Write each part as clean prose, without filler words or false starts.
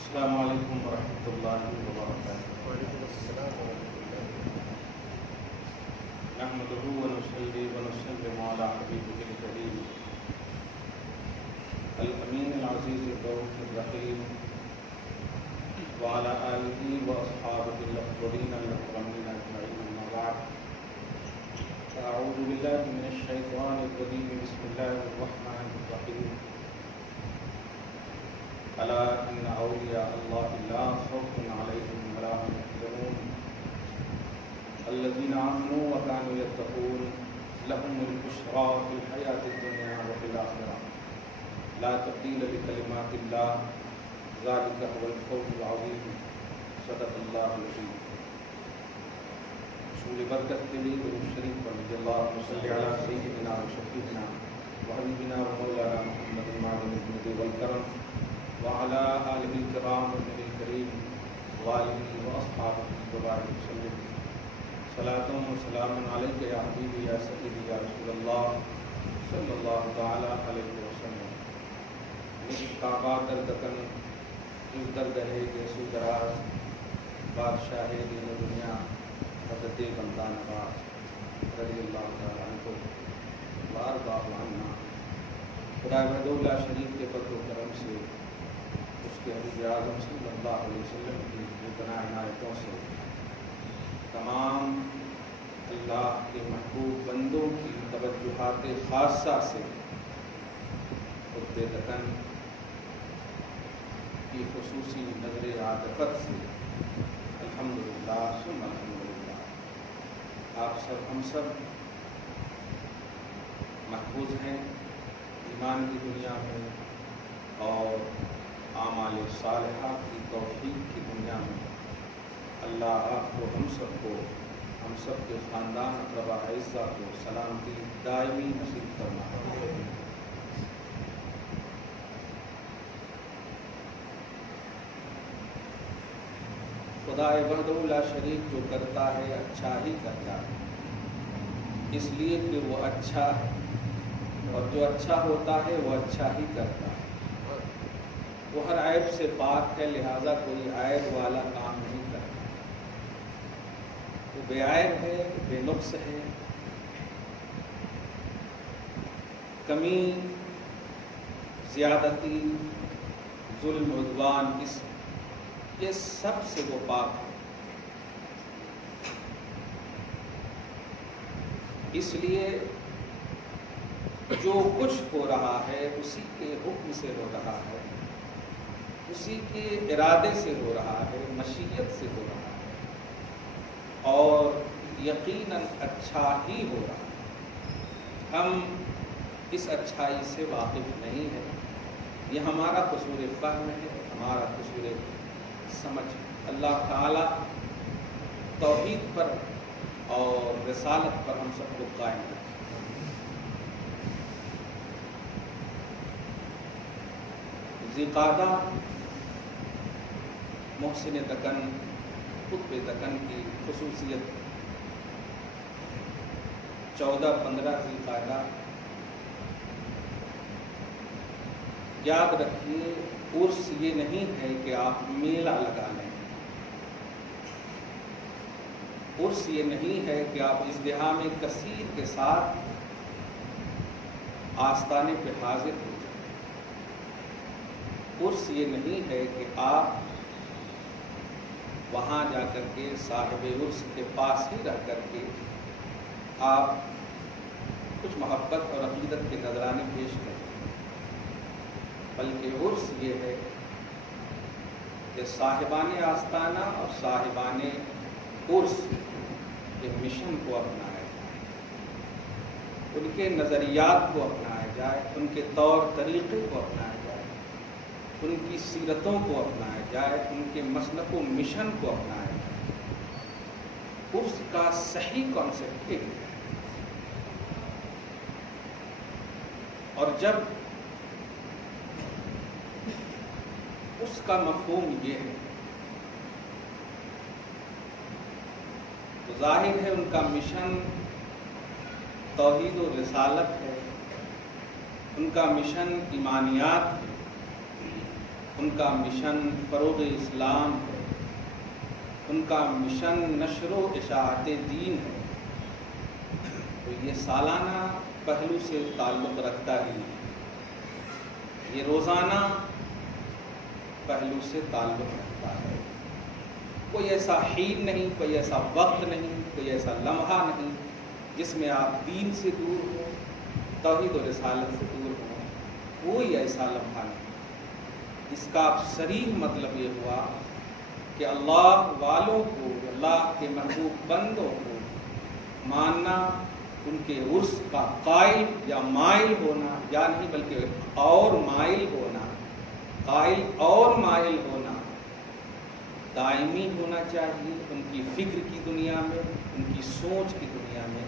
السلام علیکم ورحمۃ اللہ وبرکاتہ۔ وعلیکم السلام ورحمۃ اللہ۔ نحمده ونصلي ونسلم على حبيبه الكريم الأمين العزيز الرؤوف الرحيم وعلى آله وأصحابه الأفضلين الأكرمين أجمعين، أما بعد، فأعوذ بالله من الشيطان الرجيم، بسم الله الرحمن الرحيم، ألا إن أولياء الله لا خوف عليهم ولا هم يحزنون الذين آمنوا وكانوا يتقون لهم البشرى في الحياة الدنيا وفي الآخرة لا تبديل لكلمات الله ذلك هو الفوز العظيم، صدق الله العظيم۔ رسول برکت کے لیے درود شریف پڑھ اللهم صل على سيدنا وشفيعنا وحبيبنا ومولانا محمد المعدن الجود والكرم وعلى آله الكرام والنبي الكريم وآله وأصحابه وبارك وسلم، صلاة وسلام عليك يا حبيبي يا سيدي يا رسول الله صلى الله تعالى عليه وسلم۔ کعبہ دردکن جز درگہے گیسو دراز، بادشاہ دین و دنیا حضرت بندہ نواز رضی اللہ تعالیٰ عنہ بار بار عنا۔ خدا وحدہ لا شریک کے فضل و کرم سے، اس کے حبیب اعظم صلی اللہ علیہ وسلم کی بےپناہ عنایتوں سے، تمام اللہ کے محبوب بندوں کی توجہات خاصہ سے، خطب دکن کی خصوصی نظر عاطفت سے، الحمدللہ ثم الحمدللہ، آپ سب ہم سب محفوظ ہیں ایمان کی دنیا میں اور اعمال صالحہ کی توفیق کی دنیا میں۔ اللہ آپ کو، ہم سب کے خاندان اقربا اعزہ کو سلامتی دائمی نصیب فرمائے۔ خدا وحدہ لا شریک جو کرتا ہے اچھا ہی کرتا ہے، اس لیے کہ وہ اچھا ہے، اور جو اچھا ہوتا ہے وہ اچھا ہی کرتا ہے۔ وہ ہر عیب سے پاک ہے، لہذا کوئی عیب والا کام نہیں کرتا۔ وہ بے عیب ہے، بے نقص ہے، کمی، زیادتی، ظلم، عدوان، یہ سب سے وہ پاک ہے۔ اس لیے جو کچھ ہو رہا ہے اسی کے حکم سے ہو رہا ہے، اسی کے ارادے سے ہو رہا ہے، مشیت سے ہو رہا ہے، اور یقیناً اچھا ہی ہو رہا ہے۔ ہم اس اچھائی سے واقف نہیں ہیں، یہ ہمارا قصور فہم ہے، ہمارا قصور سمجھ ہے۔ اللہ تعالیٰ توحید پر اور رسالت پر ہم سب کو قائم رکھے۔ ذیقعدہ محسن دکن، خطب دکن کی خصوصیت 14-15 ذیقعدہ، یاد رکھیے عرس یہ نہیں ہے کہ آپ میلہ لگا لیں، عرس یہ نہیں ہے کہ آپ ازدحام کثیر کے ساتھ آستانے پہ حاضر ہو جائیں، عرس یہ نہیں ہے کہ آپ وہاں جا کر کے صاحب عرس کے پاس ہی رہ کر کے آپ کچھ محبت اور عقیدت کے نذرانے پیش کریں، بلکہ عرس یہ ہے کہ صاحبان آستانہ اور صاحبان عرس کے مشن کو اپنایا جائے، ان کے نظریات کو اپنایا جائے، ان کے طور طریقے کو اپنایا جائے، ان کی سیرتوں کو اپنایا جائے، ان کے مسلک و مشن کو اپنایا جائے۔ عرس کا صحیح کانسیپٹ یہ ہے، اور جب اس کا مفہوم یہ ہے تو ظاہر ہے ان کا مشن توحید و رسالت ہے، ان کا مشن ایمانیات ہے، ان کا مشن فروغ اسلام ہے، ان کا مشن نشر و اشاعت دین ہے، تو یہ سالانہ پہلو سے تعلق رکھتا ہی نہیں، یہ روزانہ پہلو سے تعلق رکھتا ہے۔ کوئی ایسا حین نہیں، کوئی ایسا وقت نہیں، کوئی ایسا لمحہ نہیں جس میں آپ دین سے دور ہوں، توحید و رسالت سے دور ہوں، کوئی ایسا لمحہ نہیں۔ اس کا صریح مطلب یہ ہوا کہ اللہ والوں کو، اللہ کے محبوب بندوں کو ماننا، ان کے عرس کا قائل یا مائل ہونا، یا نہیں بلکہ اور مائل ہونا، قائل اور مائل ہونا دائمی ہونا چاہیے، ان کی فکر کی دنیا میں، ان کی سوچ کی دنیا میں۔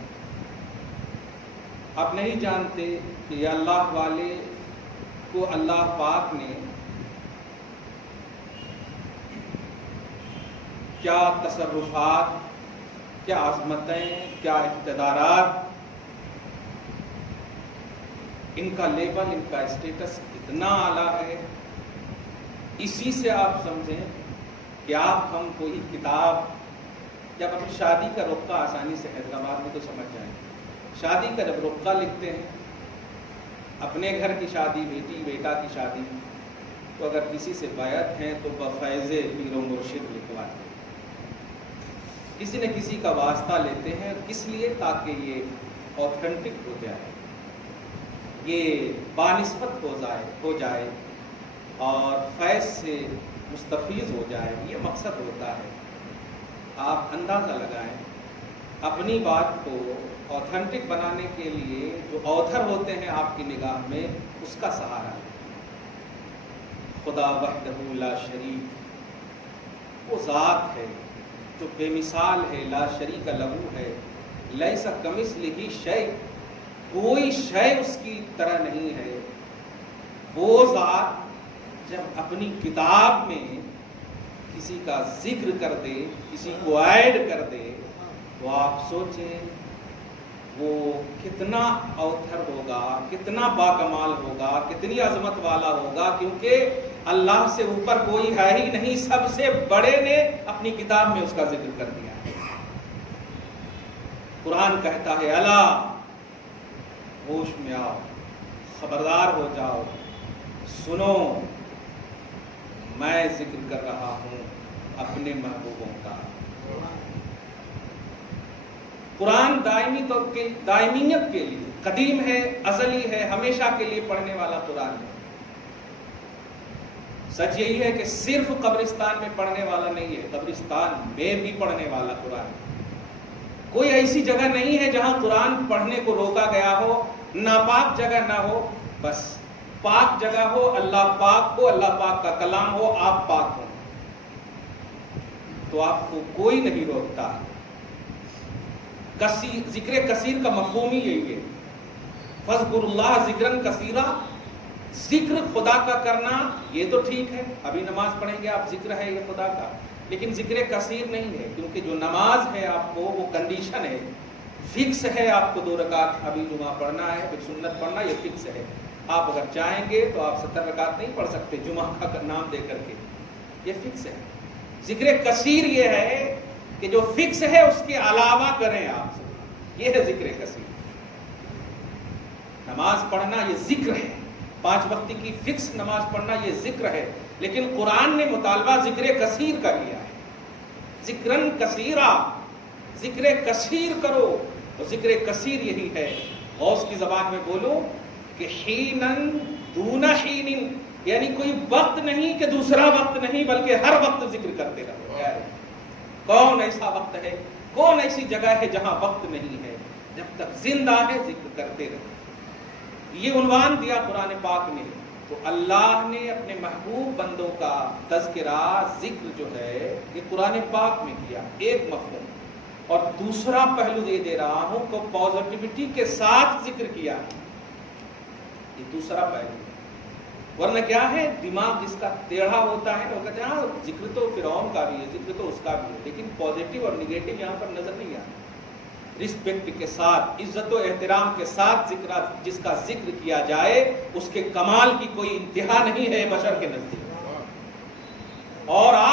آپ نہیں جانتے کہ یہ اللہ والے کو اللہ پاک نے کیا تصرفات، کیا عظمتیں، کیا اقتدارات، ان کا لیبل، ان کا اسٹیٹس اتنا اعلیٰ ہے۔ اسی سے آپ سمجھیں کہ آپ ہم کوئی کتاب، جب ہم شادی کا رقعہ آسانی سے حیدرآباد میں تو سمجھ جائیں گے، شادی کا جب رقعہ لکھتے ہیں، اپنے گھر کی شادی، بیٹی بیٹا کی شادی، تو اگر کسی سے بیعت ہیں تو بفیض پیر و مرشد لکھواتے ہیں، کسی نہ کسی کا واسطہ لیتے ہیں۔ کس لیے؟ تاکہ یہ اوتھینٹک ہو جائے، یہ بانسبت ہو جائے اور فیض سے مستفیض ہو جائے، یہ مقصد ہوتا ہے۔ آپ اندازہ لگائیں، اپنی بات کو اوتھینٹک بنانے کے لیے جو آتھر ہوتے ہیں آپ کی نگاہ میں، اس کا سہارا ہے۔ خدا وحدہ لا شریک، وہ ذات ہے جو بے مثال ہے، لا شریک لہو ہے، لیس کمثلہ شیء، کوئی شے اس کی طرح نہیں ہے۔ وہ ذات جب اپنی کتاب میں کسی کا ذکر کر دے، کسی کو ایڈ کر دے، تو آپ سوچیں وہ کتنا اوتھر ہوگا، کتنا باکمال ہوگا، کتنی عظمت والا ہوگا، کیونکہ اللہ سے اوپر کوئی ہے ہی نہیں، سب سے بڑے نے اپنی کتاب میں اس کا ذکر کر دیا ہے۔ قرآن کہتا ہے الا، ہوش میں آؤ، خبردار ہو جاؤ، سنو، میں ذکر کر رہا ہوں اپنے محبوبوں کا۔ قرآن دائمیت کے لیے قدیم ہے، ازلی ہے، ہمیشہ کے لیے پڑھنے والا قرآن ہے۔ سچ یہی ہے کہ صرف قبرستان میں پڑھنے والا نہیں ہے، قبرستان میں بھی پڑھنے والا قرآن ہے۔ کوئی ایسی جگہ نہیں ہے جہاں قرآن پڑھنے کو روکا گیا ہو، ناپاک جگہ نہ ہو، بس پاک جگہ ہو، اللہ پاک ہو، اللہ پاک کا کلام ہو، آپ پاک ہو، تو آپ کو کوئی نہیں روکتا۔ ذکر کثیر کا مفہوم ہی یہی ہے، فاذکروا اللہ ذکرا کثیرا، ذکر خدا کا کرنا یہ تو ٹھیک ہے، ابھی نماز پڑھیں گے آپ، ذکر ہے یہ خدا کا، لیکن ذکر کثیر نہیں ہے، کیونکہ جو نماز ہے آپ کو وہ کنڈیشن ہے، فکس ہے، آپ کو 2 رکعت ابھی جمعہ پڑھنا ہے، پھر سنت پڑھنا، یہ فکس ہے۔ آپ اگر چاہیں گے تو آپ 70 رکعت نہیں پڑھ سکتے جمعہ کا نام دے کر کے، یہ فکس ہے۔ ذکر کثیر یہ ہے کہ جو فکس ہے اس کے علاوہ کریں آپ، یہ ہے ذکر کثیر۔ نماز پڑھنا یہ ذکر ہے، 5 وقت کی فکس نماز پڑھنا یہ ذکر ہے، لیکن قرآن نے مطالبہ ذکر کثیر کا کیا ہے، ذکرن کثیرا، ذکر کثیر کرو، تو ذکر کثیر یہی ہے۔ غوث کی زبان میں بولو کہ حینن دون حین، یعنی کوئی وقت نہیں کہ دوسرا وقت نہیں، بلکہ ہر وقت ذکر کرتے رہو۔ کون ایسا وقت ہے، کون ایسی جگہ ہے جہاں وقت نہیں ہے؟ جب تک زندہ ہے ذکر کرتے رہو۔ یہ عنوان دیا قرآن پاک نے، تو اللہ نے اپنے محبوب بندوں کا تذکرہ، ذکر جو ہے یہ قرآن پاک میں کیا، ایک مفہوم، اور دوسرا پہلو یہ دے رہا ہوں کہ پازیٹیوٹی کے ساتھ ذکر کیا، یہ دوسرا پہلو ہے۔ ورنہ کیا ہے، دماغ جس کا ٹیڑھا ہوتا ہے وہ کہتے ہیں ہاں ذکر تو فرعون کا بھی ہے، ذکر تو اس کا بھی ہے، لیکن پازیٹیو اور نگیٹو یہاں پر نظر نہیں آتا۔ رسپیکٹ کے ساتھ، عزت و احترام کے ساتھ ذکر، جس کا ذکر کیا جائے اس کے کمال کی کوئی انتہا نہیں ہے بشر کے نزدیک۔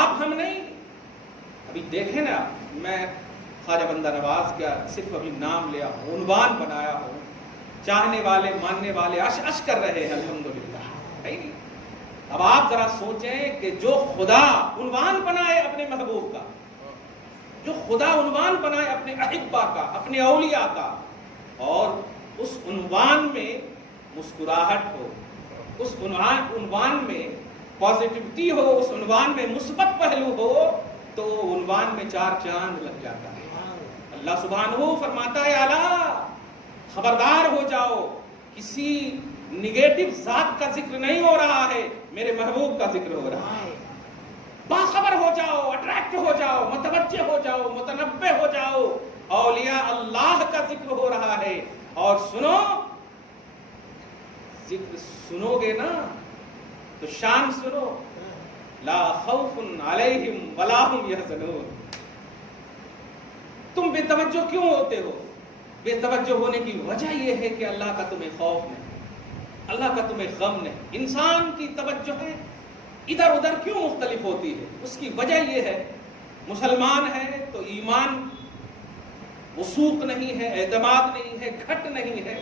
اب ہم نہیں، ابھی دیکھیں نا، میں خواجہ بندہ نواز کا صرف ابھی نام لیا ہوں، عنوان بنایا ہوں، چاہنے والے ماننے والے اش اش کر رہے ہیں الحمدللہ، ہے نہیں؟ اب آپ ذرا سوچیں کہ جو خدا عنوان بنائے اپنے محبوب کا، جو خدا عنوان بنائے اپنے احبا کا، اپنے اولیاء کا، اور اس عنوان میں مسکراہٹ ہو، اس عنوان میں پازیٹیوٹی ہو، اس عنوان میں مثبت پہلو ہو، تو عنوان میں 4 چاند لگ جاتا ہے۔ اللہ سبحانہ فرماتا ہے اعلیٰ خبردار ہو جاؤ، کسی نگیٹو ذات کا ذکر نہیں ہو رہا ہے، میرے محبوب کا ذکر ہو رہا ہے۔ باخبر ہو جاؤ، اٹریکٹ ہو جاؤ، متوجہ ہو جاؤ، متنبہ ہو جاؤ، اولیاء اللہ کا ذکر ہو رہا ہے۔ اور سنو، ذکر سنو گے نا تو شان سنو، لا خوف علیہم ولا هم یحزنون۔ تم بے توجہ کیوں ہوتے ہو؟ بے توجہ ہونے کی وجہ یہ ہے کہ اللہ کا تمہیں خوف نہیں، اللہ کا تمہیں غم نہیں۔ انسان کی توجہ ہے ادھر ادھر کیوں مختلف ہوتی ہے؟ اس کی وجہ یہ ہے، مسلمان ہے تو ایمان وثوق نہیں ہے، اعتماد نہیں ہے، گھٹ نہیں ہے،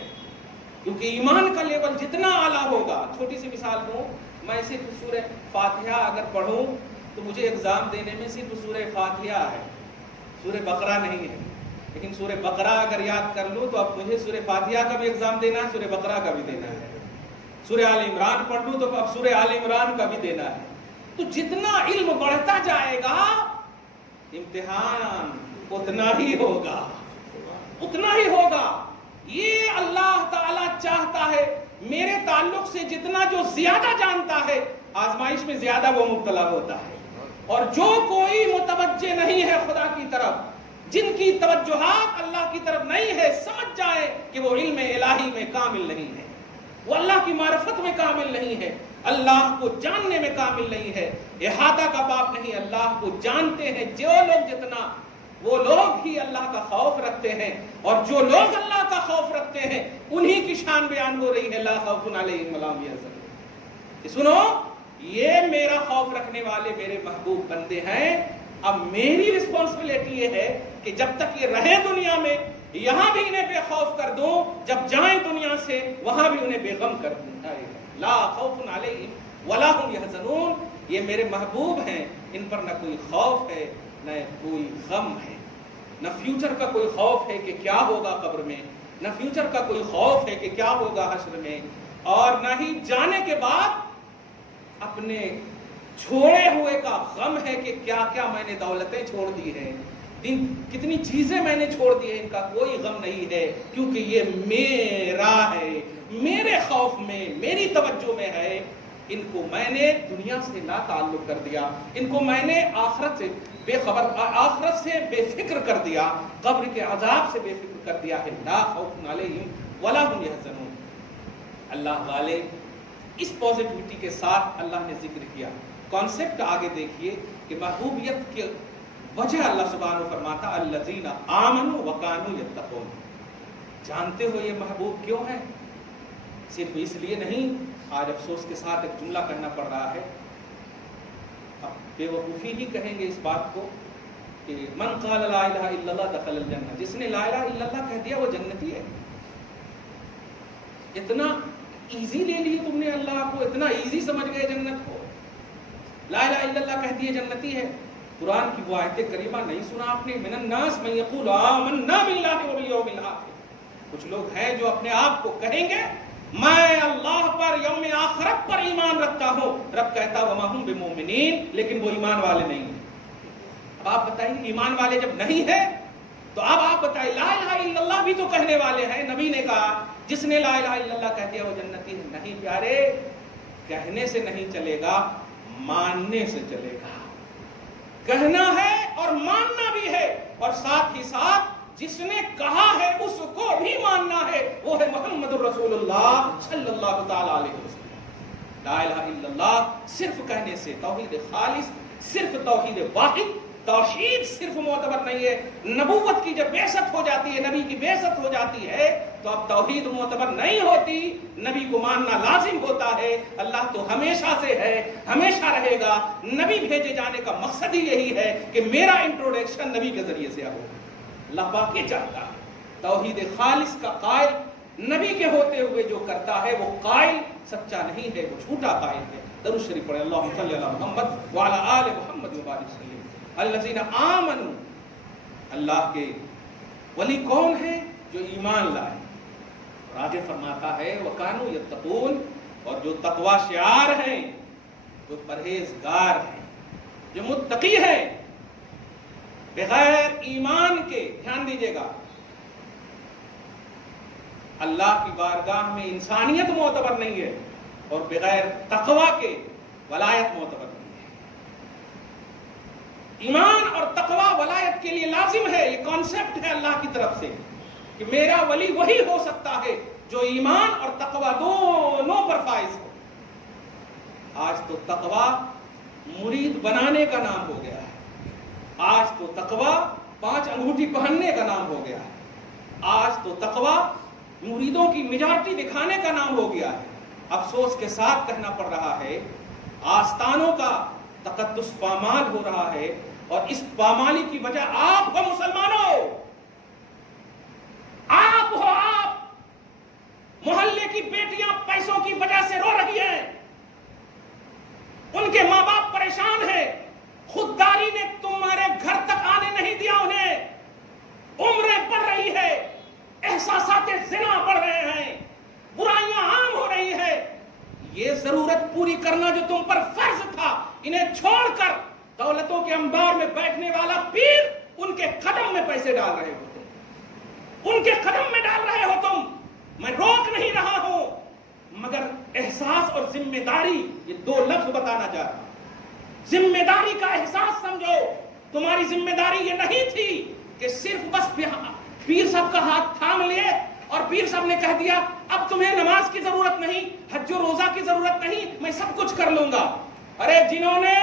کیونکہ ایمان کا لیول جتنا اعلیٰ ہوگا۔ چھوٹی سی مثال دوں، میں صرف سورہ فاتحہ اگر پڑھوں تو مجھے ایگزام دینے میں صرف سورہ فاتحہ ہے، سورہ بقرہ نہیں ہے، لیکن سورہ بقرہ اگر یاد کر لوں تو اب مجھے سورہ فاتحہ کا بھی ایگزام دینا ہے، سورہ بقرہ کا بھی دینا ہے۔ سورہ آل عمران پڑھ لوں تو اب سورہ آل عمران کا بھی دینا ہے۔ تو جتنا علم بڑھتا جائے گا امتحان اتنا ہی ہوگا، اتنا ہی ہوگا۔ یہ اللہ تعالیٰ چاہتا ہے میرے تعلق سے جتنا جو زیادہ جانتا ہے، آزمائش میں زیادہ وہ مبتلا ہوتا ہے۔ اور جو کوئی متوجہ نہیں ہے خدا کی طرف، جن کی توجہات اللہ کی طرف نہیں ہے، سمجھ جائے کہ وہ علم الہی میں کامل نہیں ہے، وہ اللہ کی معرفت میں کامل نہیں ہے، اللہ کو جاننے میں کامل نہیں ہے، احاطہ کا باب نہیں، اللہ کو جانتے ہیں جو لوگ جتنا، وہ لوگ ہی اللہ کا خوف رکھتے ہیں، اور جو لوگ اللہ کا خوف رکھتے ہیں انہی کی شان بیان ہو رہی ہے، لا خوف علیہم ولا هم یحزنون۔ سنو، یہ میرا خوف رکھنے والے میرے محبوب بندے ہیں۔ اب میری رسپانسبلٹی یہ ہے کہ جب تک یہ رہے دنیا میں، یہاں بھی انہیں بے خوف کر دوں، جب جائیں دنیا سے وہاں بھی انہیں بے غم کر دوں۔ لا خوف علیہم ولا هم یحزنون۔ یہ میرے محبوب ہیں، ان پر نہ کوئی خوف ہے نہ کوئی غم ہے، نہ فیوچر کا کوئی خوف ہے کہ کیا ہوگا قبر میں، نہ فیوچر کا کوئی خوف ہے کہ کیا ہوگا حشر میں، اور نہ ہی جانے کے بعد اپنے چھوڑے ہوئے کا غم ہے کہ کیا کیا میں نے دولتیں چھوڑ دی ہیں، کتنی چیزیں میں نے چھوڑ دی ہیں، ان کا کوئی غم نہیں ہے، کیونکہ یہ میرا ہے، میرے خوف میں، میری توجہ میں ہے۔ ان کو میں نے دنیا سے لا تعلق کر دیا، ان کو میں نے آخرت سے بے خبر، آخرت سے بے فکر کر دیا، قبر کے عذاب سے بے فکر کر دیا ہے۔ لا خوف علیہم ولا هم یحزنون۔ اللہ والے اس پازیٹیوٹی کے ساتھ اللہ نے ذکر کیا۔ کانسیپٹ آگے دیکھیے کہ محبوبیت کی وجہ اللہ سبحانہ فرماتا الذین آمنوا وکانوا یتقون۔ جانتے ہو یہ محبوب کیوں ہے؟ صرف اس لیے نہیں، آج افسوس کے ساتھ ایک جملہ کہنا پڑ رہا ہے، اب بے وقوفی ہی کہیں گے اس بات کو کہ من قال لا الہ الا اللہ دخل الجنہ، جس نے لا الہ الا اللہ کہہ دیا وہ جنتی ہے۔ اتنا ایزی لے لیے تم نے اللہ کو، اتنا ایزی سمجھ گئے جنت کو، لا الہ الا اللہ کہہ دیے جنتی ہے۔ قرآن کی وہ آیت کریمہ نہیں سنا آپ نے؟ من الناس من یقول آمنا باللہ وبالیوم الآخر۔ کچھ لوگ ہیں جو اپنے آپ کو کہیں گے میں اللہ پر، یوم آخرت پر ایمان رکھتا ہوں، رب کہتا وما ہم بمؤمنین، لیکن وہ ایمان والے نہیں ہیں۔ اب آپ بتائیے ایمان والے جب نہیں ہے تو اب آپ بتائیے لا الہ الا اللہ بھی تو کہنے والے ہیں، نبی نے کہا جس نے لا الہ الا اللہ کہہ دیا وہ جنتی ہے۔ نہیں پیارے، کہنے سے نہیں چلے گا، ماننے سے چلے گا۔ کہنا ہے اور ماننا بھی ہے، اور ساتھ ہی ساتھ جس نے کہا ہے اس کو بھی ماننا ہے، وہ ہے محمد الرسول اللہ صلی اللہ تعالی علیہ وسلم۔ لا الہ الا اللہ صرف کہنے سے توحید خالص، صرف توحید واحد، توحید صرف معتبر نہیں ہے، نبوت کی جب بعثت ہو جاتی ہے، نبی کی بعثت ہو جاتی ہے تو اب توحید معتبر نہیں ہوتی، نبی کو ماننا لازم ہوتا ہے۔ اللہ تو ہمیشہ سے ہے، ہمیشہ رہے گا، نبی بھیجے جانے کا مقصد ہی یہی ہے کہ میرا انٹروڈکشن نبی کے ذریعے سے ہو۔ اللہ پاک یہ چاہتا ہے، توحید خالص کا قائل نبی کے ہوتے ہوئے جو کرتا ہے وہ قائل سچا نہیں ہے، وہ جھوٹا قائل ہے۔ درود شریف پڑھیں، اللہم صلی علی محمد وعلی آل محمد وبارک وسلم۔ الذین آمنوا، اللہ کے ولی کون ہیں؟ جو ایمان لائے۔ اور آگے فرماتا ہے وَكَانُوا يَتَّقُونَ، اور جو تقوی شعار ہیں، جو پرہیزگار ہیں، جو متقی ہیں، بغیر ایمان کے، دھیان دیجئے گا، اللہ کی بارگاہ میں انسانیت معتبر نہیں ہے، اور بغیر تقوی کے ولایت معتبر نہیں ہے۔ ایمان اور تقوی ولایت کے لیے لازم ہے، یہ کانسیپٹ ہے اللہ کی طرف سے کہ میرا ولی وہی ہو سکتا ہے جو ایمان اور تقوی دونوں پر فائز ہو۔ آج تو تقوی مرید بنانے کا نام ہو گیا ہے، آج تو تقوی 5 انگوٹھی پہننے کا نام ہو گیا ہے، آج تو تقوی مریدوں کی میجارٹی دکھانے کا نام ہو گیا ہے۔ افسوس کے ساتھ کہنا پڑ رہا ہے، آستانوں کا تقدس پامال ہو رہا ہے، اور اس پامالی کی وجہ آپ ہو مسلمانوں، آپ ہو، آپ محلے کی بیٹیاں پیسوں کی وجہ سے رو رہی ہیں، ان کے ماں باپ پریشان ہیں، خودداری نے تمہارے گھر تک آنے نہیں دیا، انہیں عمریں بڑھ رہی ہے، احساسات زنا بڑھ رہے ہیں، برائیاں عام ہو رہی ہے، یہ ضرورت پوری کرنا جو تم پر فرض تھا، انہیں چھوڑ کر دولتوں کے انبار میں بیٹھنے والا پیر ان کے قدم میں پیسے ڈال رہے ہو تم، ان کے قدم میں ڈال رہے ہو تم۔ میں روک نہیں رہا ہوں، مگر احساس اور ذمہ داری، یہ 2 لفظ بتانا چاہ رہا ہوں۔ ذمہ داری کا احساس سمجھو، تمہاری ذمہ داری یہ نہیں تھی کہ صرف بس پیر صاحب کا ہاتھ تھام لیے اور پیر صاحب نے کہہ دیا اب تمہیں نماز کی ضرورت نہیں، حج و روزہ کی ضرورت نہیں، میں سب کچھ کر لوں گا۔ ارے جنہوں نے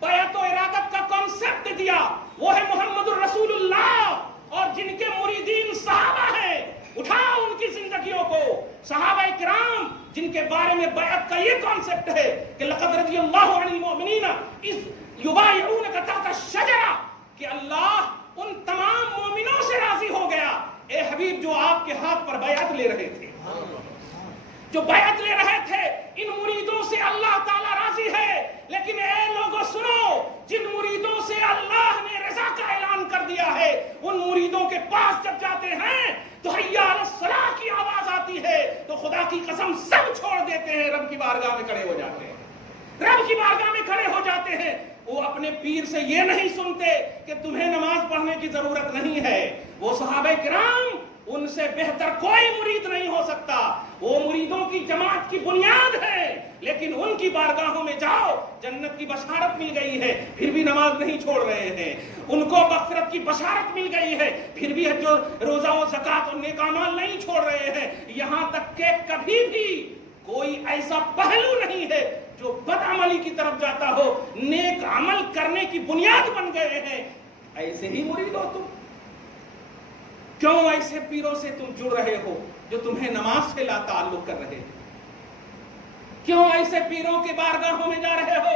بیعت و ارادت کا کانسیپٹ دیا وہ ہے محمد الرسول اللہ، اور جن کے مریدین صحابہ ہیں، اٹھاؤ ان کی زندگیوں کو، صحابہ کرام جن کے بارے میں بیعت کا یہ کانسیپٹ ہے کہ لقد رضی اللہ عن المؤمنین اذ یبایعونک تحت الشجرہ، کہ اللہ ان تمام مومنوں سے راضی ہو گیا، اے حبیب جو آپ کے ہاتھ پر بیعت لے رہے تھے، جو بیعت لے رہے تھے، ان مریدوں سے اللہ تعالیٰ راضی ہے۔ لیکن اے لوگوں سنو، جن مریدوں سے اللہ نے رضا کا اعلان کر دیا ہے، ان مریدوں کے پاس جب جاتے ہیں تو حی علی الصلاۃ کی آواز آتی ہے تو خدا کی قسم سب چھوڑ دیتے ہیں، رب کی بارگاہ میں کھڑے ہو جاتے ہیں، رب کی بارگاہ میں کھڑے ہو جاتے ہیں۔ وہ اپنے پیر سے یہ نہیں سنتے کہ تمہیں نماز پڑھنے کی ضرورت نہیں ہے، وہ صحابہ کرام ان سے بہتر کوئی مرید نہیں ہو سکتا، وہ مریدوں کی جماعت کی بنیاد ہے، لیکن ان کی بارگاہوں میں جاؤ، جنت کی بشارت مل گئی ہے پھر بھی نماز نہیں چھوڑ رہے ہیں، ان کو مغفرت کی بشارت مل گئی ہے پھر بھی حج و روزہ و زکوٰۃ اور نیک اعمال نہیں چھوڑ رہے ہیں، یہاں تک کہ کبھی بھی کوئی ایسا پہلو نہیں ہے جو بد عملی کی طرف جاتا ہو، نیک عمل کرنے کی بنیاد بن گئے ہیں۔ ایسے ہی مرید ہو تم، کیوں ایسے پیروں سے تم جڑ رہے ہو جو تمہیں نماز سے لا تعلق کر رہے، کیوں ایسے پیروں کے بارگاہوں میں جا رہے ہو؟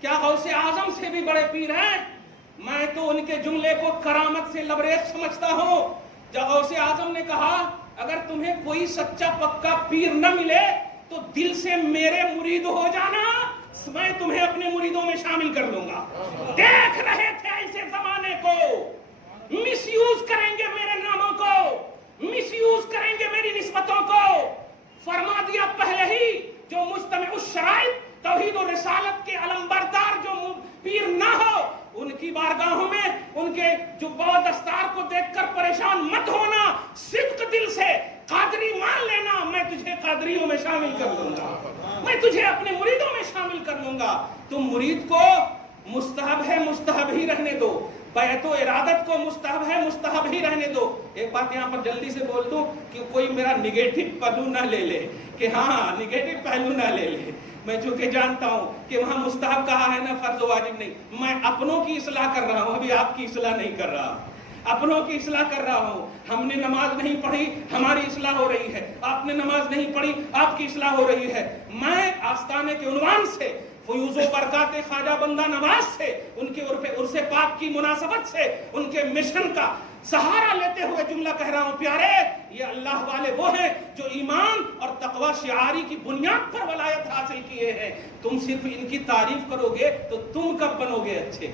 کیا غوث اعظم سے بھی بڑے پیر ہیں؟ میں تو ان کے جملے کو کرامت سے لبریز سمجھتا ہوں، جب غوث اعظم نے کہا اگر تمہیں کوئی سچا پکا پیر نہ ملے تو دل سے میرے مرید ہو جانا، میں تمہیں اپنے مریدوں میں شامل کر لوں گا۔ دیکھ رہے تھے ایسے زمانے کو، مس یوز کریں گے میرے ناموں کو، مس یوز کریں گے میری نسبتوں کو، فرما دیا پہلے ہی جو مجتمع الشرائط توحید و رسالت کے علمبردار جو پیر نہ ہو ان کی بارگاہوں میں ان کے جو دستار کو دیکھ کر پریشان مت ہونا، صدق دل سے قادری مان لینا، میں تجھے قادریوں میں شامل کر لوں گا، میں تجھے اپنے مریدوں میں شامل کر لوں گا۔ تم مرید کو مستحب ہے مستحب ہی رہنے دو، بیعت و ارادت کو مستحب ہے مستحب ہی رہنے دو۔ ایک بات یہاں پر جلدی سے بول دوں کہ کوئی میرا نگیٹو پہلو نہ لے لے کہ ہاں نگیٹو پہلو نہ لے لے، میں چونکہ جانتا ہوں کہ وہاں مستحب کہا ہے نا، فرض و واجب نہیں، میں اپنوں کی اصلاح کر رہا ہوں، ابھی آپ کی اصلاح نہیں کر رہا، اپنوں کی اصلاح کر رہا ہوں۔ ہم نے نماز نہیں پڑھی، ہماری اصلاح ہو رہی ہے، آپ نے نماز نہیں پڑھی، آپ کی اصلاح ہو رہی ہے۔ میں آستانے کے عنوان سے، فیوز و برکات خواجہ بندہ نواز سے، ان کے عرس پاک کی مناسبت سے، ان کے مشن کا سہارا لیتے ہوئے جملہ کہہ رہا ہوں، پیارے یہ اللہ والے وہ ہیں جو ایمان اور تقوی شعاری کی بنیاد پر ولایت حاصل کیے ہیں۔ تم صرف ان کی تعریف کرو گے تو تم کب بنو گے اچھے؟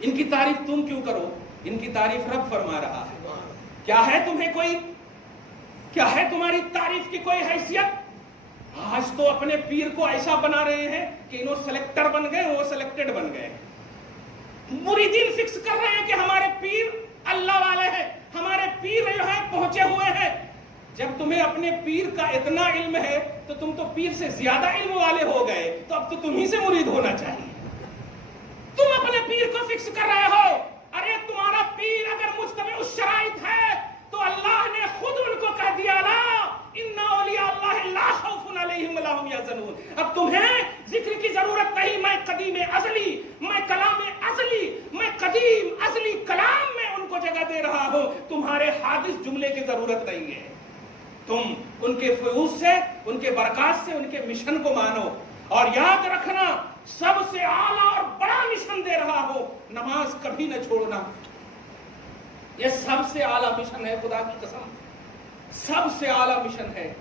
ان کی تعریف تم کیوں کرو؟ ان کی تعریف رب فرما رہا ہے۔ کیا ہے تمہیں کوئی، کیا ہے تمہاری تعریف کی کوئی حیثیت؟ آج تو اپنے پیر کو ایسا بنا رہے ہیں کہ انہوں سلیکٹر بن گئے، وہ سلیکٹڈ بن گئے۔ مریدین فکس کر رہے ہیں کہ ہمارے پیر اللہ والے ہیں، ہمارے پیر جو ہیں پہنچے ہوئے ہیں۔ جب تمہیں اپنے پیر کا اتنا علم ہے تو تم تو پیر سے زیادہ علم والے ہو گئے، تو اب تو تمہیں سے مرید ہونا چاہیے۔ تم اپنے پیر کو فکس کر رہے ہو۔ ارے تمہارا پیر اگر مجتمع الشرائط ہے تو اللہ نے خود ان کو کہہ دیا لا ان اولیاء اللہ لا خوف علیہم ولا هم يحزنون۔ اب تمہیں ذکر کی ضرورت نہیں، میں قدیم ازلی، میں کلام ازلی، میں قدیم ازلی کلام میں ان کو جگہ دے رہا ہوں، تمہارے حادث جملے کی ضرورت نہیں ہے۔ تم ان کے فیوز سے، ان کے برکات سے، ان کے مشن کو مانو، اور یاد رکھنا سب سے اعلیٰ اور بڑا مشن دے رہا ہو، نماز کبھی نہ چھوڑنا۔ یہ سب سے اعلیٰ مشن ہے، خدا کی قسم سب سے اعلیٰ مشن ہے،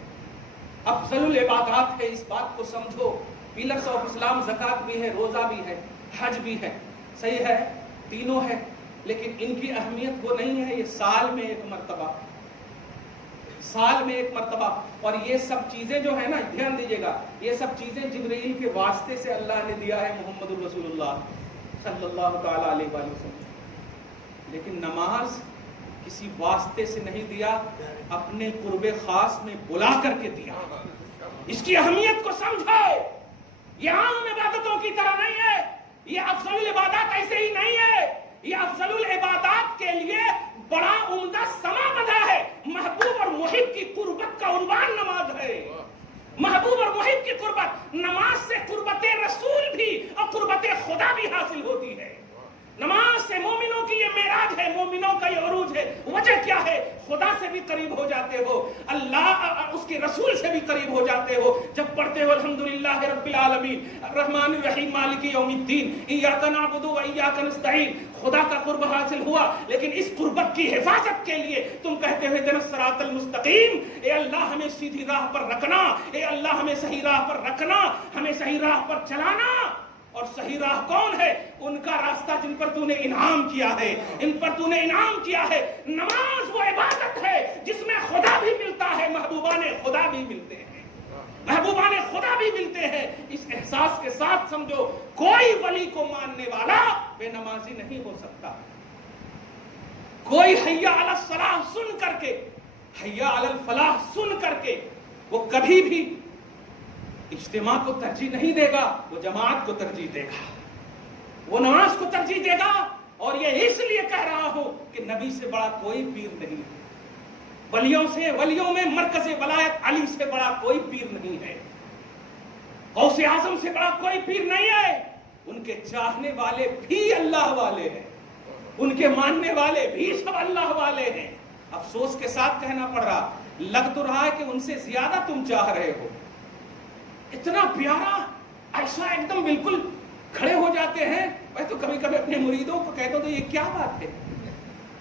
افضل العبادات ہے۔ اس بات کو سمجھو، پیلرز آف اسلام زکوٰۃ بھی ہے، روزہ بھی ہے، حج بھی ہے، صحیح ہے، تینوں ہے، لیکن ان کی اہمیت وہ نہیں ہے۔ یہ سال میں ایک مرتبہ، سال میں ایک مرتبہ، اور یہ سب چیزیں جو ہے نا، دھیان دیجیے گا، یہ سب چیزیں جبرائیل کے واسطے سے اللہ نے دیا ہے محمد الرسول اللہ صلی اللہ تعالیٰ علیہ وآلہ وسلم۔ لیکن نماز کسی واسطے سے نہیں دیا، اپنے قرب خاص میں بلا کر کے دیا۔ اس کی اہمیت کو سمجھو، یہ عام عبادتوں کی طرح نہیں ہے، یہ افضل العبادات ایسے ہی نہیں ہے، یہ افضل العبادات کے لیے بڑا عمدہ سما بندہ ہے۔ محبوب اور محب کی قربت کا عنوان نماز ہے۔ محبوب اور محب کی قربت، نماز سے قربت رسول بھی اور قربت خدا بھی حاصل ہوتی ہے۔ نماز سے مومنوں کی یہ معراج ہے، مومنوں کا یہ عروج ہے۔ وجہ کیا ہے؟ خدا سے بھی قریب ہو جاتے ہو، اللہ اس کے رسول سے بھی قریب ہو جاتے ہو جب پڑھتے ہو الحمدللہ رب العالمین الرحمن الرحیم مالک یوم الدین ایاک نعبد و ایاک نستعین۔ خدا کا قرب حاصل ہوا، لیکن اس قربت کی حفاظت کے لیے تم کہتے ہو اہدنا الصراط المستقیم، اے اللہ ہمیں سیدھی راہ پر رکھنا، اے اللہ ہمیں صحیح راہ پر رکھنا، ہمیں صحیح راہ پر چلانا۔ اور صحیح راہ کون ہے؟ ان کا راستہ جن پر تو نے انعام کیا ہے، ان پر تو نے انعام کیا ہے۔ نماز وہ عبادت ہے جس میں خدا بھی ملتا ہے، محبوبان خدا بھی ملتے ہیں، محبوبان خدا بھی ملتے ہیں۔ اس احساس کے ساتھ سمجھو، کوئی ولی کو ماننے والا بے نمازی نہیں ہو سکتا۔ کوئی حیا علی الصلاح سن کر کے، حیا علی الفلاح سن کر کے وہ کبھی بھی اجتماع کو ترجیح نہیں دے گا، وہ جماعت کو ترجیح دے گا، وہ نماز کو ترجیح دے گا۔ اور یہ اس لیے کہہ رہا ہوں کہ نبی سے بڑا کوئی پیر نہیں ہے، ولیوں میں مرکز ولایت علی سے بڑا کوئی پیر نہیں ہے، غوث اعظم سے بڑا کوئی پیر نہیں ہے۔ ان کے چاہنے والے بھی اللہ والے ہیں، ان کے ماننے والے بھی سب اللہ والے ہیں۔ افسوس کے ساتھ کہنا پڑ رہا، لگ تو رہا ہے کہ ان سے زیادہ تم چاہ رہے ہو۔ اتنا پیارا، ایسا ایک دم بالکل کھڑے ہو جاتے ہیں۔ میں تو کبھی کبھی اپنے مریدوں کو کہتا ہوں تو یہ کیا بات ہے،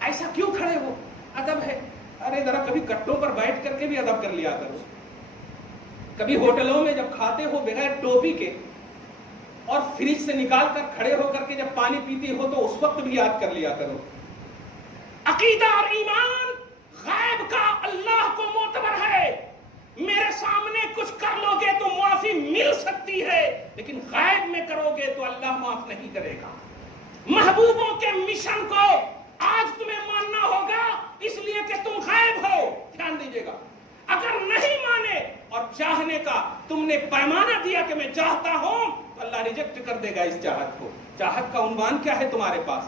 ایسا کیوں کھڑے ہو؟ ادب ہے۔ ارے ذرا کبھی کٹوں پر بیٹھ کر کے بھی ادب کر لیا کرو، کبھی ہوٹلوں میں جب کھاتے ہو بغیر ٹوپی کے اور فریج سے نکال کر کھڑے ہو کر کے جب پانی پیتے ہو تو اس وقت بھی یاد کر لیا کرو۔ عقیدہ اور ایمان غیب کا اللہ کو معتبر ہے۔ میرے سامنے کچھ کر لو گے تو معافی مل سکتی ہے، لیکن غیب میں کرو گے تو اللہ معاف نہیں کرے گا۔ محبوبوں کے مشن کو آج تمہیں ماننا ہوگا، اس لیے کہ تم غیب ہو۔ دھیان دیجیے گا، اگر نہیں مانے اور چاہنے کا تم نے پیمانہ دیا کہ میں چاہتا ہوں، تو اللہ ریجیکٹ کر دے گا اس چاہت کو۔ چاہت کا عنوان کیا ہے تمہارے پاس؟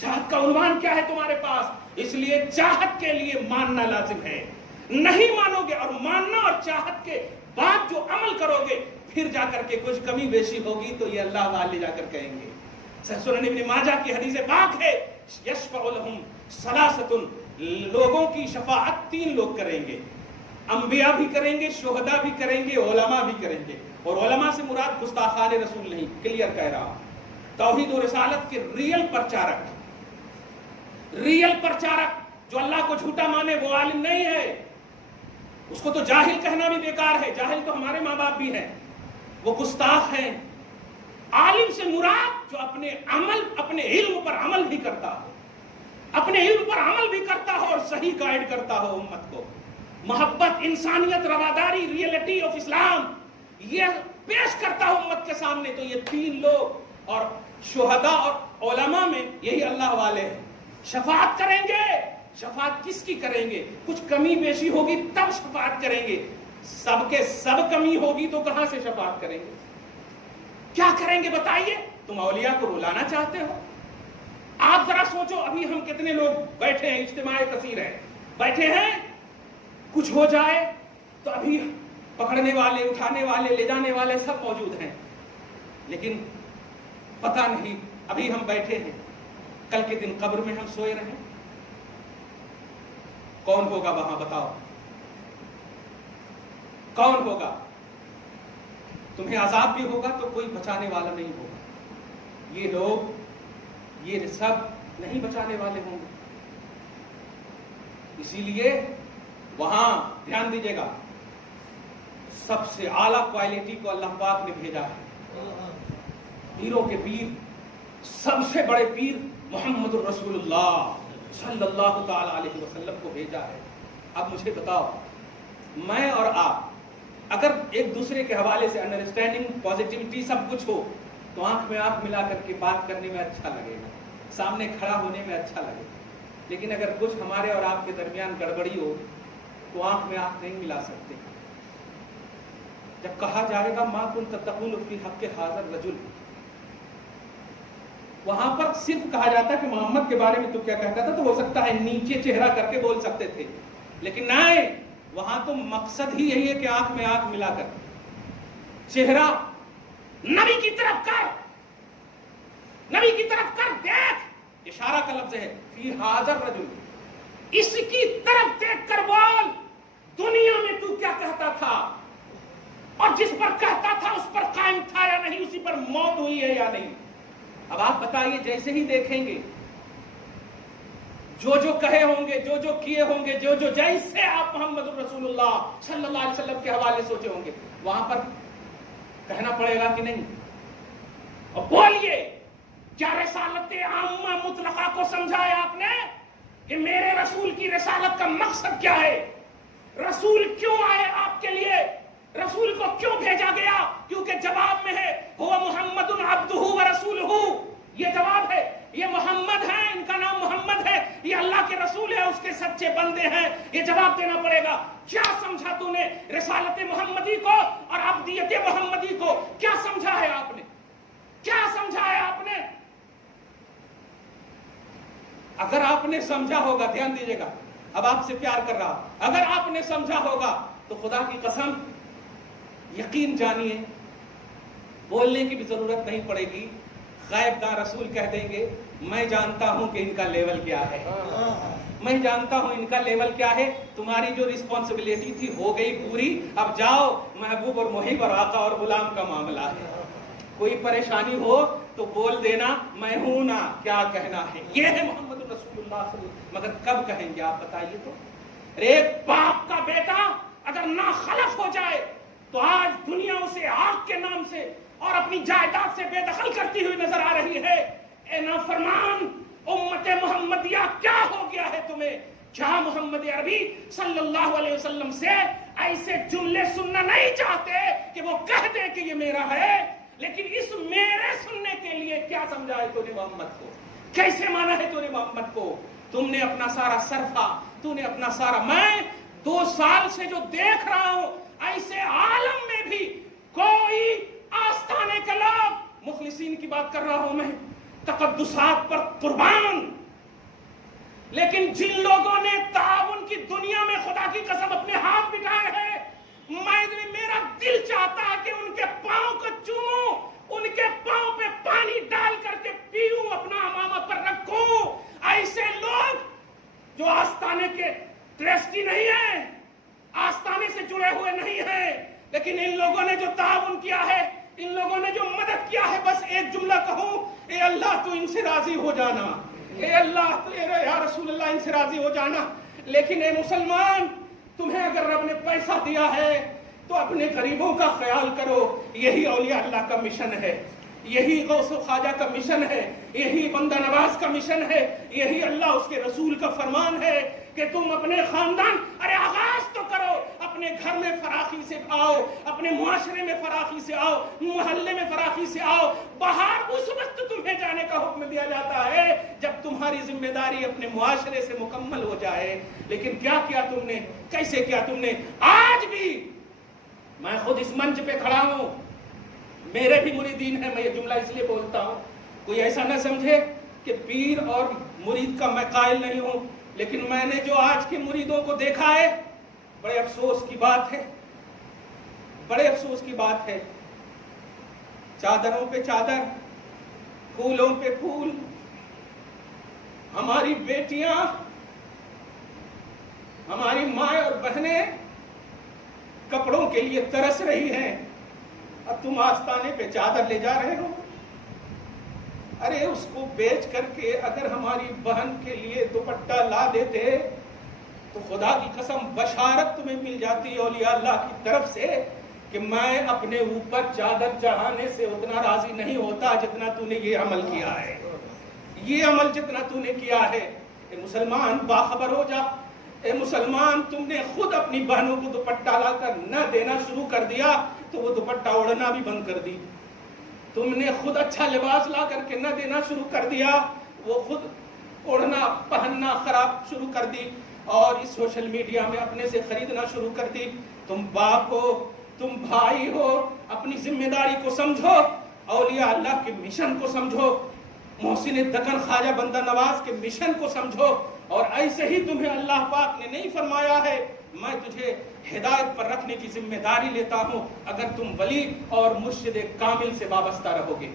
چاہت کا عنوان کیا ہے تمہارے پاس؟ اس لیے چاہت کے لیے ماننا لازم ہے۔ نہیں مانو گے، اور ماننا اور چاہت کے بعد جو عمل کرو گے پھر جا کر کے کچھ کمی بیشی ہوگی تو یہ اللہ والے جا کر کہیں گے. سنن ابن ماجہ کی حدیث پاک ہے یشفع لہم ثلاثۃ، لوگوں کی شفاعت 3 لوگ کریں گے. انبیاء بھی کریں گے، شہداء بھی کریں گے، علماء بھی کریں گے. اور علماء سے مراد گستاخان رسول نہیں، کلیئر کہہ رہا ہوں. توحید و رسالت کے ریئل پرچارک جو اللہ کو جھوٹا مانے وہ عالم نہیں ہے. اس کو تو جاہل کہنا بھی بیکار ہے، جاہل تو ہمارے ماں باپ بھی ہیں، وہ گستاخ ہیں. عالم سے مراد جو اپنے علم پر عمل بھی کرتا ہو، اپنے علم پر عمل بھی کرتا ہو اور صحیح گائیڈ کرتا ہو امت کو. محبت، انسانیت، رواداری، ریئلٹی آف اسلام یہ پیش کرتا ہو امت کے سامنے. تو یہ 3 لوگ اور شہداء اور علماء میں یہی اللہ والے ہیں. شفاعت کریں گے. شفاعت کس کی کریں گے؟ کچھ کمی بیشی ہوگی تب شفاعت کریں گے. سب کے سب کمی ہوگی تو کہاں سے شفاعت کریں گے؟ کیا کریں گے بتائیے؟ تم اولیاء کو رلانا چاہتے ہو؟ آپ ذرا سوچو، ابھی ہم کتنے لوگ بیٹھے ہیں، اجتماع کثیر ہے، بیٹھے ہیں، کچھ ہو جائے تو ابھی پکڑنے والے، اٹھانے والے، لے جانے والے سب موجود ہیں، لیکن پتہ نہیں ابھی ہم بیٹھے ہیں، کل کے دن قبر میں ہم سوئے رہیں. کون ہوگا وہاں؟ بتاؤ کون ہوگا؟ تمہیں عذاب بھی ہوگا تو کوئی بچانے والا نہیں ہوگا. یہ لوگ، یہ سب نہیں بچانے والے ہوں گے. اسی لیے وہاں دھیان دیجیے گا، سب سے اعلیٰ کوالٹی کو اللہ پاک نے بھیجا ہے. پیروں کے پیر، سب سے بڑے پیر محمد الرسول اللہ صلی اللہ تعالی علیہ وسلم کو بھیجا ہے. اب مجھے بتاؤ، میں اور آپ اگر ایک دوسرے کے حوالے سے انڈرسٹینڈنگ، پازیٹیوٹی سب کچھ ہو تو آنکھ میں آنکھ ملا کر کے بات کرنے میں اچھا لگے گا، سامنے کھڑا ہونے میں اچھا لگے گا. لیکن اگر کچھ ہمارے اور آپ کے درمیان گڑبڑی ہو تو آنکھ میں آنکھ نہیں ملا سکتے. جب کہا جائے گا ما کنت تقول فی حق ھذا الرجل، وہاں پر صرف کہا جاتا ہے کہ محمد کے بارے میں تو کیا کہتا تھا، تو ہو سکتا ہے نیچے چہرہ کر کے بول سکتے تھے، لیکن نہیں، وہاں تو مقصد ہی یہی ہے کہ آنکھ میں آنکھ ملا کر چہرہ نبی کی طرف کر، نبی کی طرف کر، دیکھ، اشارہ کا لفظ ہے فی ھذا الرجل، اس کی طرف دیکھ کر بول دنیا میں تو کیا کہتا تھا، اور جس پر کہتا تھا اس پر قائم تھا یا نہیں، اسی پر موت ہوئی ہے یا نہیں. اب آپ بتائیے، جیسے ہی دیکھیں گے، جو جو کہے ہوں گے، جو جو کیے ہوں گے، جو جو جیسے آپ محمد الرسول اللہ صلی اللہ علیہ وسلم کے حوالے سوچے ہوں گے، وہاں پر کہنا پڑے گا کہ نہیں؟ اور بولیے، کیا رسالت عامہ مطلقہ کو سمجھا ہے آپ نے کہ میرے رسول کی رسالت کا مقصد کیا ہے؟ رسول کیوں آئے آپ کے لیے؟ رسول کو کیوں بھیجا گیا؟ کیونکہ جواب میں ہے هو محمد عبدہ ورسولہ، یہ جواب ہے، یہ محمد ہے، ان کا نام محمد ہے، یہ اللہ کے رسول ہے، اس کے سچے بندے ہیں. یہ جواب دینا پڑے گا. کیا سمجھا تو نے رسالت محمدی کو اور عبدیت محمدی کو؟ کیا سمجھا ہے آپ نے؟ کیا سمجھا ہے آپ نے؟ اگر آپ نے سمجھا ہوگا، دھیان دیجیے گا، اب آپ سے پیار کر رہا، اگر آپ نے سمجھا ہوگا تو خدا کی قسم یقین جانیے بولنے کی بھی ضرورت نہیں پڑے گی. غیب داں رسول کہہ دیں گے میں جانتا ہوں کہ ان کا لیول کیا ہے، میں جانتا ہوں ان کا لیول کیا ہے. تمہاری جو رسپانسبلٹی تھی ہو گئی پوری، اب جاؤ، محبوب اور محب اور آقا اور غلام کا معاملہ ہے. کوئی پریشانی ہو تو بول دینا، میں ہوں نا، کیا کہنا ہے. یہ ہے محمد رسول اللہ صلی اللہ علیہ وسلم. مگر کب کہیں گے آپ بتائیے تو؟ ایک باپ کا بیٹا اگر ناخلف ہو جائے تو آج دنیا اسے آگ کے نام سے اور اپنی جائیداد سے بے دخل کرتی ہوئی نظر آ رہی ہے. اے نافرمان امت محمدیہ، کیا ہو گیا ہے تمہیں؟ کیا محمد عربی صلی اللہ علیہ وسلم سے ایسے جملے سننا نہیں چاہتے کہ وہ کہہ دیں کہ یہ میرا ہے؟ لیکن اس میرے سننے کے لیے کیا سمجھا ہے تو نے محمد کو؟ کیسے مانا ہے تو نے محمد کو؟ تم نے اپنا سارا صرفہ، تو نے اپنا سارا، میں 2 سال سے جو دیکھ رہا ہوں، ایسے عالم میں بھی کوئی آستانے کے لوگ، مخلصین کی بات کر رہا ہوں میں، تقدسات پر قربان، لیکن جن لوگوں نے تعاون کی دنیا میں خدا کی قسم اپنے ہاتھ بٹھائے ہیں، میرا دل چاہتا ہے کہ ان کے پاؤں کو چوموں، ان کے پاؤں پہ پانی ڈال کر کے پیوں، اپنا امامہ پر رکھوں۔ ایسے لوگ جو آستانے کے ٹرسٹی نہیں ہیں، آستانے سے جڑے ہوئے نہیں ہیں، لیکن ان لوگوں نے جو تعاون کیا ہے، ان لوگوں نے جو مدد کیا ہے، بس ایک جملہ کہوں، اے اللہ تو ان سے راضی ہو جانا، اے اللہ تو یا رسول اللہ ان سے راضی ہو جانا۔ لیکن اے مسلمان، تمہیں اگر رب نے پیسہ دیا ہے تو اپنے غریبوں کا خیال کرو۔ یہی اولیاء اللہ کا مشن ہے، یہی غوث و خواجہ کا مشن ہے، یہی بندہ نواز کا مشن ہے، یہی اللہ اس کے رسول کا فرمان ہے کہ تم اپنے خاندان، ارے آغاز تو کرو، اپنے گھر میں فراخی سے آؤ، اپنے معاشرے میں فراخی سے آؤ، محلے میں فراخی سے آؤ۔ باہر اس وقت تمہیں جانے کا حکم دیا جاتا ہے جب تمہاری ذمہ داری اپنے معاشرے سے مکمل ہو جائے۔ لیکن کیا کیا تم نے، کیسے کیا تم نے؟ آج بھی میں خود اس منچ پہ کھڑا ہوں، میرے بھی مریدین ہیں، میں یہ جملہ اس لیے بولتا ہوں، کوئی ایسا نہ سمجھے کہ پیر اور مرید کا میں قائل نہیں ہوں، لیکن میں نے جو آج کے مریدوں کو دیکھا ہے، بڑے افسوس کی بات ہے، بڑے افسوس کی بات ہے۔ چادروں پہ چادر، پھولوں پہ پھول، ہماری بیٹیاں، ہماری ماں اور بہنیں کپڑوں کے لیے ترس رہی ہیں، اب تم آستانے پہ چادر لے جا رہے ہو۔ ارے اس کو بیچ کر کے اگر ہماری بہن کے لیے دوپٹہ لا دیتے تو خدا کی قسم بشارت تمہیں مل جاتی اولیاء اللہ کی طرف سے کہ میں اپنے اوپر چادر چڑھانے سے اتنا راضی نہیں ہوتا جتنا تو نے یہ عمل کیا ہے، یہ عمل جتنا تو نے کیا ہے۔ اے مسلمان باخبر ہو جا، اے مسلمان، تم نے خود اپنی بہنوں کو دوپٹہ لا کر نہ دینا شروع کر دیا تو وہ دوپٹہ اوڑھنا بھی بند کر دی۔ تم نے خود اچھا لباس لا کر کے نہ دینا شروع کر دیا، وہ خود اوڑھنا پہننا خراب شروع کر دی، اور اس سوشل میڈیا میں اپنے سے خریدنا شروع کر دی۔ تم باپ ہو، تم بھائی ہو، اپنی ذمہ داری کو سمجھو، اولیاء اللہ کے مشن کو سمجھو، محسن دکن خواجہ بندہ نواز کے مشن کو سمجھو۔ اور ایسے ہی تمہیں اللہ پاک نے نہیں فرمایا ہے میں تجھے ہدایت پر رکھنے کی ذمہ داری لیتا ہوں اگر تم ولی اور مرشد کامل سے وابستہ رہو گے۔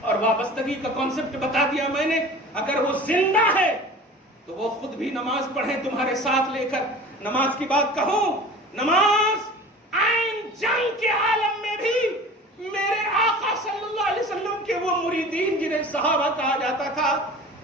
اور وابستگی کا کانسیپٹ بتا دیا میں نے، اگر وہ زندہ ہے تو وہ خود بھی نماز پڑھیں تمہارے ساتھ لے کر۔ نماز کی بات کہوں، نماز عین جنگ کے عالم میں بھی میرے آقا صلی اللہ علیہ وسلم کے وہ مریدین جنہیں صحابہ کہا جاتا تھا،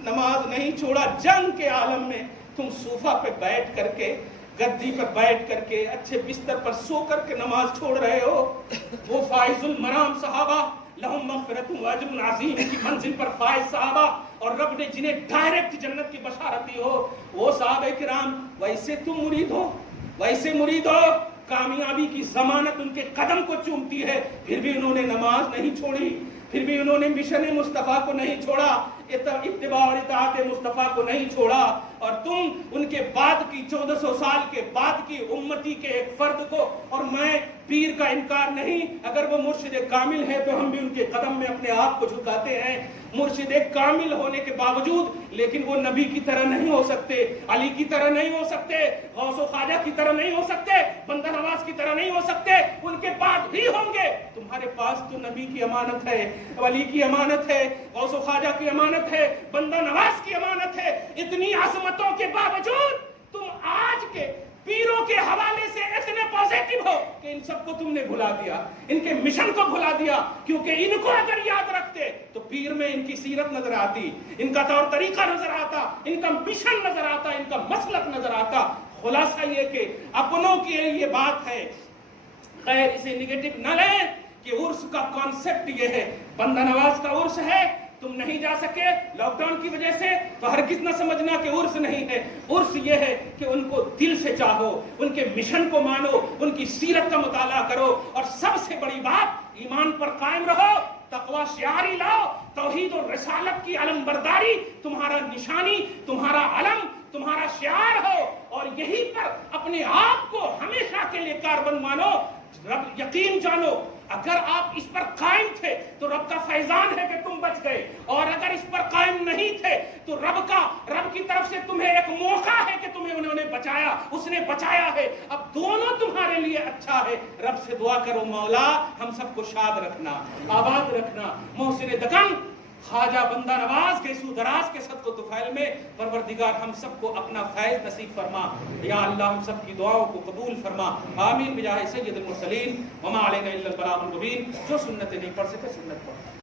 نماز نہیں چھوڑا۔ جنگ کے عالم میں تم صوفہ پہ بیٹھ کر کے، گدی پر بیٹھ کر کے، اچھے بستر پر سو کر کے نماز چھوڑ رہے ہو۔ وہ فائز المرام صحابہ، لہم مغفرۃ و اجر عظیم کی منزل پر فائز صحابہ، اور رب نے جنہیں ڈائریکٹ جنت کی بشارت دی ہو، وہ صحابہ کرام، ویسے تم مرید ہو، ویسے مرید ہو۔ کامیابی کی ضمانت ان کے قدم کو چومتی ہے، پھر بھی انہوں نے نماز نہیں چھوڑی، پھر بھی انہوں نے مشن مصطفیٰ کو نہیں چھوڑا، اتباع اور اطاعت مصطفیٰ کو نہیں چھوڑا۔ اور تم ان کے بعد کی 1400 سال کے بعد کی امتی کے ایک فرد کو، اور میں پیر کا انکار نہیں، اگر وہ مرشد کامل ہے تو ہم بھی ان کے قدم میں اپنے آپ کو جھکاتے ہیں، مرشد کامل ہونے کے باوجود، لیکن وہ نبی کی طرح نہیں ہو سکتے، علی کی طرح نہیں ہو سکتے، غوث و خواجہ کی طرح نہیں ہو سکتے، بندہ نواز کی طرح نہیں ہو سکتے، ان کے بعد بھی ہوں گے۔ تمہارے پاس تو نبی کی امانت ہے، ولی کی امانت ہے، غوث و خواجہ کی امانت ہے، بندہ نواز کی امانت ہے۔ اتنی عظمتوں کے باوجود تم آج کے پیروں کے حوالے سے اتنے پازیٹو ہو کہ ان سب کو تم نے بھلا دیا، ان کے مشن کو بھلا دیا، کیونکہ ان کو اگر یاد رکھتے تو پیر میں ان کی سیرت نظر آتی، ان کا طور طریقہ نظر آتا، ان کا مشن نظر آتا، ان کا مسلک نظر آتا۔ خلاصہ یہ کہ اپنوں کی یہ بات ہے، خیر اسے نگیٹو نہ لیں کہ عرس کا کانسیپٹ یہ ہے، بندہ نواز کا عرس ہے، تم نہیں جا سکے لاک ڈاؤن کی وجہ سے تو ہرگز نہ سمجھنا کہ عرس نہیں ہے۔ عرس یہ ہے کہ ان کو دل سے چاہو، ان کے مشن کو مانو، ان کی سیرت کا مطالعہ کرو، اور سب سے بڑی بات ایمان پر قائم رہو، تقوی شعاری لاؤ، توحید اور رسالت کی علم برداری تمہارا نشانی، تمہارا علم، تمہارا شعار ہو، اور یہی پر اپنے آپ کو ہمیشہ کے لیے کاربند مانو۔ رب یقین جانو، اگر آپ اس پر قائم تھے تو رب کا فیضان ہے کہ تم بچ گئے، اور اگر اس پر قائم نہیں تھے تو رب کی طرف سے تمہیں ایک موقع ہے کہ تمہیں انہوں نے بچایا، اس نے بچایا ہے، اب دونوں تمہارے لیے اچھا ہے۔ رب سے دعا کرو مولا ہم سب کو شاد رکھنا، آباد رکھنا۔ محسن دکن خواجہ بندہ نواز گیسو دراز کے صدق و طفیل میں پروردگار ہم سب کو اپنا فیض نصیب فرما، یا اللہ ہم سب کی دعاؤں کو قبول فرما، آمین بجاہ سید المرسلین وما علینا الا البلاغ المبین۔ جو سنت نہیں پڑھ سکے سنت پڑھ۔